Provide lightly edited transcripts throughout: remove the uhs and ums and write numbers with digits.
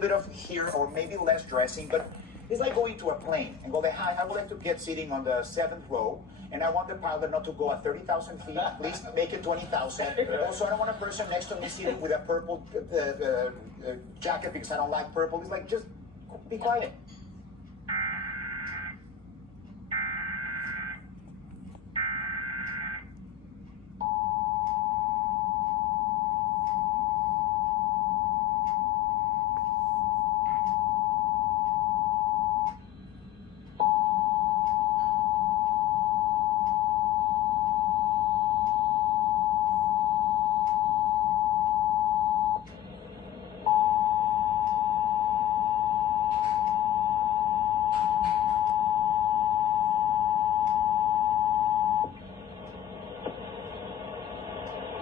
bit of here or maybe less dressing, but it's like going to a plane and go, hi, I would like to get sitting on the 7th row, and I want the pilot not to go at 30,000 feet. Please make it 20,000. Also, I don't want a person next to me sitting with a purple jacket because I don't like purple. It's like, just be quiet.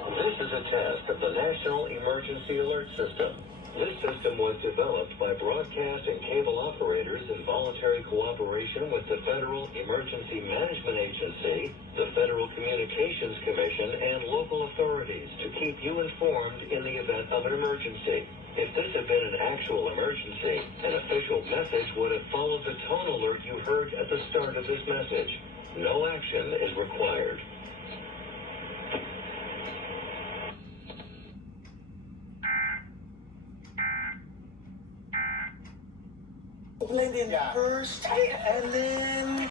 This is a test of the National Emergency Alert System. This system was developed by broadcast and cable operators in voluntary cooperation with the Federal Emergency Management Agency, the Federal Communications Commission, and local authorities to keep you informed in the event of an emergency. If this had been an actual emergency, an official message would have followed the tone alert you heard at the start of this message. No action is required. Blend in first, and then